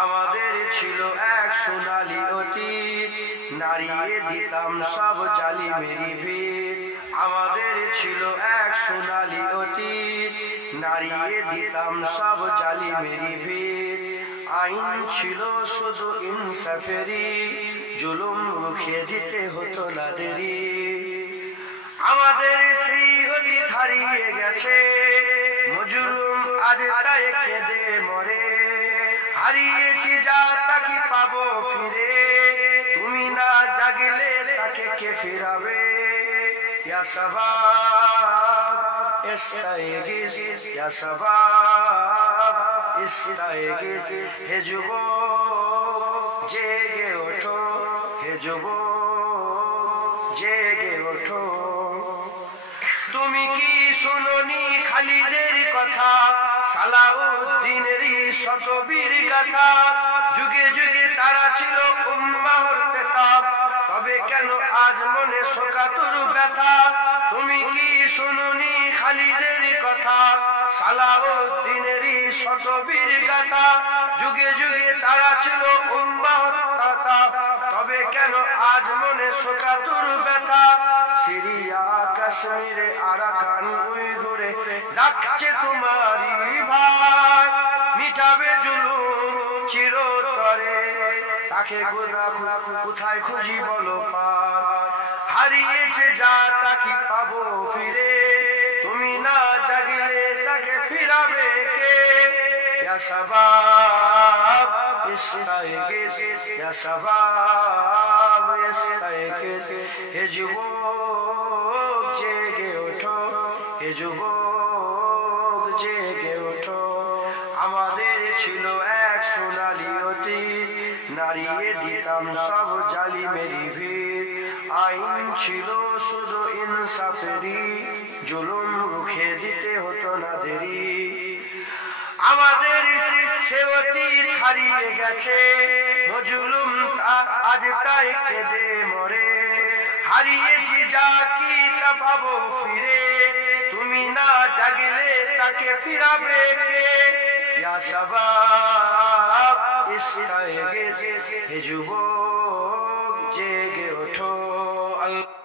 আমাদের ছিল এক সোনালী অতীত, নাড়িয়ে দিতাম সব জালিমেরই ভিত। আমাদের ছিল এক সোনালী অতীত, নাড়িয়ে দিতাম সব জালিমেরই ভিত। আইন ছিল শুধু ইনসাফেরই, জুলুম রুখে দিতে হতো না দেরি। আমাদের সেই অতীত হারিয়ে গেছে, মজলুম আজ তাই কেঁদে মরে। হারিয়েছি যা তাকে পাবো ফিরে, তুমি না জাগলে তাকে কে ফিরাবে। ইয়া শাবাব ইস্তাইগিজ, ইয়া শাবাব ইস্তাইগিজ। হে যুবক জেগে ওঠো, হে যুবক জেগে ওঠো। তুমি কি শুনোনি খালিদের কথা, সালাউদ্দিনেরই শতবীর গাথা। যুগে যুগে তারা ছিল উম্মাহর তেতাব, তবে কেন আজ মনে শোকাতুর ব্যথা। তুমি কি শুনোনি খালিদের কথা, সালাউদ্দিনেরই শতবীর গাথা। যুগে যুগে তারা ছিল উম্মাহর তেতাব, তবে কেন আজ মনে শোকাতুর ব্যথা। সিরিয়া কাশ্মীরে আরাকান উইগুরে ডাকছে তোমারই ভাই, মিটাবে জুলুম চিরতরে, তাকে কোথায় খুঁজি বলো পায়। হারিয়েছে যা তাকে পাবো ফিরে, তুমি না জাগলে তাকে ফিরাবে কে। ইয়া শাবাব ইস্তাইগিজ, ইয়া শাবাব ইস্তাইগিজ। হে যুবক জেগে ওঠো, হে যুবক জেগে ওঠো। আমাদের ছিল এক সোনালী অতীত, নাড়িয়ে দিতাম সব জালিমেরই ভিত। আইন ছিল শুধু ইনসাফেরই, জুলুম রুখে দিতে হতো না দেরি। আমাদের সে অতীত হারিয়ে গেছে, মজলুম আজ তাই কেঁদে মরে। হারিয়েছি যা কি তা পাবো ফিরে, তুমি না জাগলে তাকে ফিরাবে কে। ইয়া শাবাব ইস্তাইগিজ, হে যুবক জেগে ওঠো। আল্লাহ।